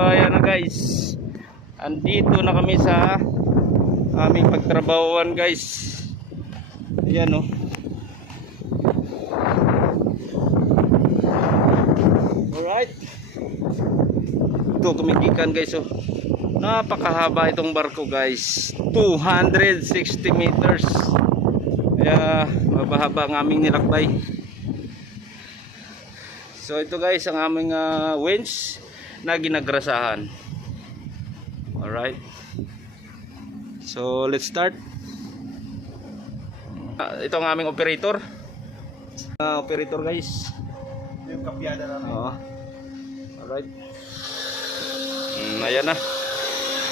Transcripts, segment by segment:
ayan na guys, andito na kami sa aming pagtrabahuan guys. Ayan o. Alright, ito tumikikan guys oh. Napakahaba itong barko guys, 260 meters. Kaya mabahaba ang aming nilakbay. So ito guys ang aming winch na ginagrasahan. Alright, so let's start. Ito ang aming operator. Operator guys, Yung kapyada na lang. oo. Alright, ayan na.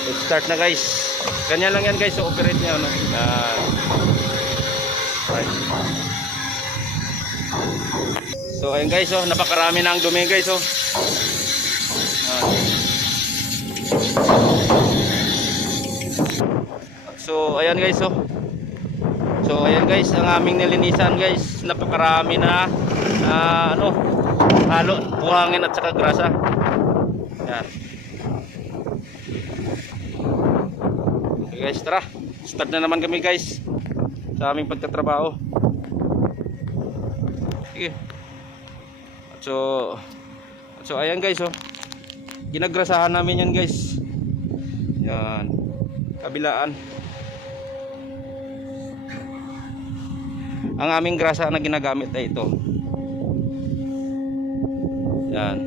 Let's start na guys. Ganyan lang yan guys, so operate nyo no? Right. So ayun guys oh, napakarami na ang dumi guys oh. So ayan guys oh. So ayan guys ang aming nilinisan guys. Napakarami na ano, halo, buhangin at saka grasa. Yan. Okay guys, tara. Start na naman kami guys sa aming pagtatrabaho. Sige. So ayan guys oh. Ginagrasahan namin yan guys. Yan. Kabilaan. Ang aming grasa na ginagamit ay ito. Yan.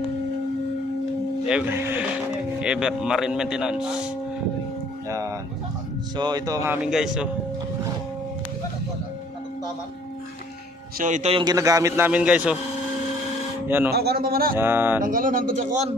Ever Marine Maintenance. Yan. So ito ang aming guys oh. So ito yung ginagamit namin guys oh. Yan oh. Ano ba man na? Yan. Tanggalon hangtod sa kuan.